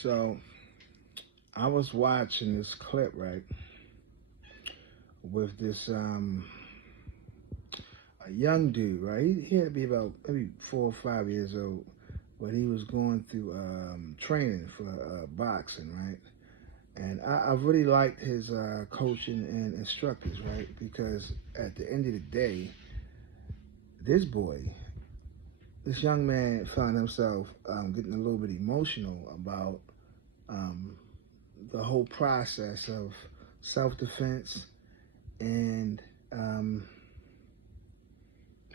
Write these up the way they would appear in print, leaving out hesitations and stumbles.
So I was watching this clip, right, with this a young dude, right? He had to be about maybe 4 or 5 years old, but he was going through training for boxing, right? And I really liked his coaching and instructors, right? Because at the end of the day, this boy, this young man found himself getting a little bit emotional about um, the whole process of self-defense, and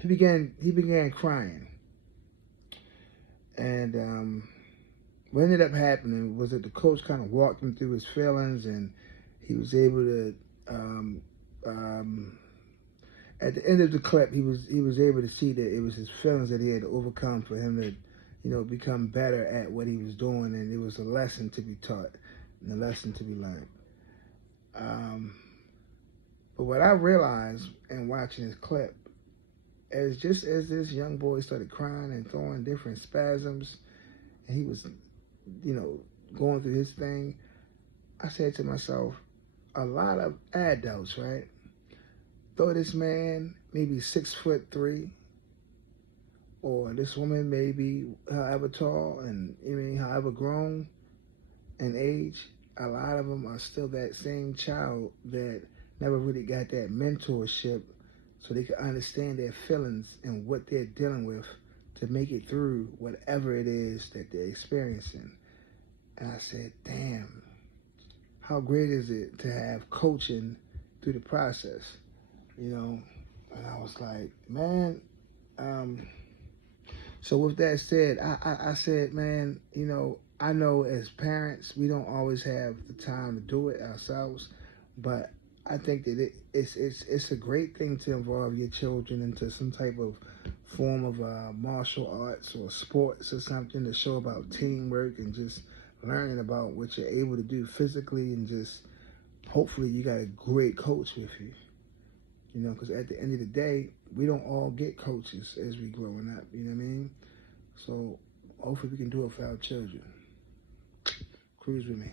he began crying. And what ended up happening was that the coach kind of walked him through his feelings, and he was able to. At the end of the clip, he was able to see that it was his feelings that he had to overcome for him to, become better at what he was doing, and it was a lesson to be taught and a lesson to be learned. But what I realized in watching this clip is just as this young boy started crying and throwing different spasms, and he was, going through his thing, I said to myself, a lot of adults, right? Though this man may be 6'3", or this woman may be however tall and however grown in age, a lot of them are still that same child that never really got that mentorship so they can understand their feelings and what they're dealing with to make it through whatever it is that they're experiencing. And I said, damn, how great is it to have coaching through the process, And I was like, man, so with that said, I said, man, I know as parents, we don't always have the time to do it ourselves, but I think that it's a great thing to involve your children into some type of form of martial arts or sports or something to show about teamwork and just learning about what you're able to do physically, and just hopefully you got a great coach with you. Because at the end of the day, we don't all get coaches as we growing up, you know what I mean? So hopefully we can do it for our children. Cruise with me.